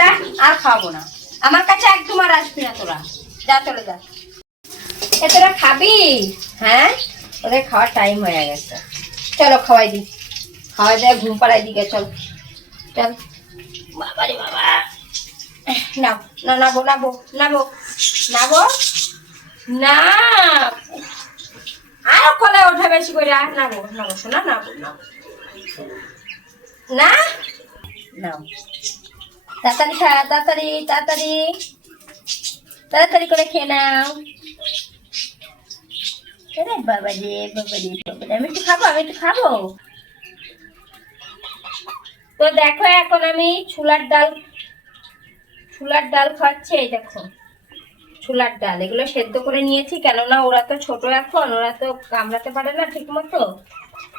যা, আর খাবো না, আমার কাছে একদম আর আসবি না তোরা, যা চলে যা। এ তোরা খাবি? হ্যাঁ, ওদের খাওয়ার টাইম হয়ে গেছে, চলো খাওয়াই দি, খাওয়াই দেয় ঘুম পাড়াই দিকে, চল চল। বাবা রে বাবা, নাও না, নাবো নাবো নাবো নাবো না, আর কলে ওঠে বেশি করে, নাবো নাবো শোনা, নাবো নাবো না, নাও তাড়াতাড়ি খা, তাড়াতাড়ি তাড়াতাড়ি তাড়াতাড়ি করে খেয়ে নাও। বাবা রে বাবা রে বাবা, আমি একটু খাবো, আমি একটু খাবো। তো দেখো এখন আমি ছোলার ডাল খাচ্ছি, এই দেখো ছোলার ডাল, এগুলো সেদ্ধ করে নিয়েছি, কেননা ওরা তো ছোট এখন, ওরা তো কামড়াতে পারে না ঠিক মতো,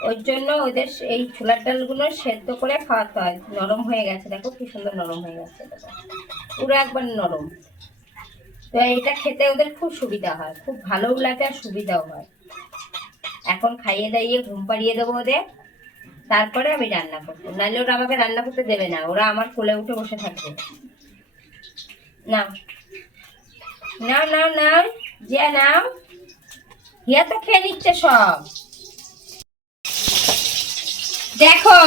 ওই জন্য ওদের এই ছোলার ডালগুলো সেদ্ধ করে খাওয়াতে হয়। নরম হয়ে গেছে, দেখো কি সুন্দর নরম হয়ে গেছে, পুরো একবার নরম। তো এটা খেতে ওদের খুব সুবিধা হয়, খুব ভালোও লাগে আর সুবিধাও হয়। এখন খাইয়ে দাইয়ে ঘুম পাড়িয়ে দেবো ওদের, তারপরে আমি রান্না করবো, নাহলে ওরা আমাকে রান্না করতে দেবে না, ওরা আমার কোলে উঠে বসে থাকবে। নাও নাও নাও নাও, জিয়া নাও, হিয়া তো খেয়ে নিচ্ছে সব, দেখো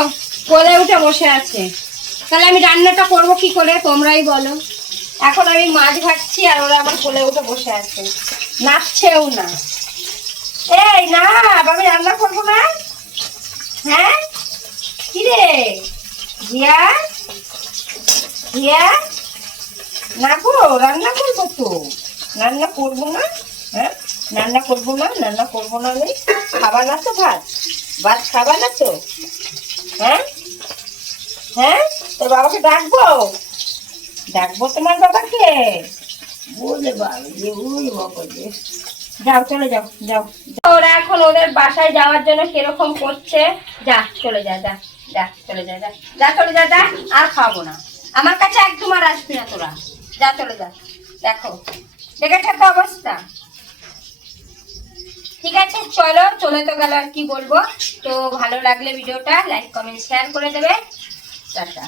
কোলে উঠে বসে আছে। তাহলে আমি রান্নাটা করবো কি করে তোমরাই বলো। এখন আমি মাছ ভাজছি আর ওরা আমার কোলে উঠে বসে আছে, নাচছেও না। এই না, আমি রান্না করবো না, হ্যাঁ কি রে জিয়া, জিয়া না গো, রান্না করবো তো, রান্না করবো না, হ্যাঁ রান্না করবো না, রান্না করবো না, আমি খাবার না তো, ভাত ভাত খাবার না তো, হ্যাঁ হ্যাঁ, তোর বাবাকে ডাকবো, ডাকবো তোমার বাবাকে, বলে বাবা, যাও চলে যাও যাও। ওরা এখন ওদের বাসায় যাওয়ার জন্য কিরকম করছে, যা চলে যা, যা যা চলে যা, যা যা চলে যা, যা আর খাবো না, আমার কাছে একদম আর আসবি না তোরা, যা চলে যা। দেখো দেখেছো তো অবস্থা। ঠিক আছে চলো, চলে তো গেল, আর কি বলবো। তো ভালো লাগলে ভিডিওটা লাইক কমেন্ট শেয়ার করে দেবে, টাটা।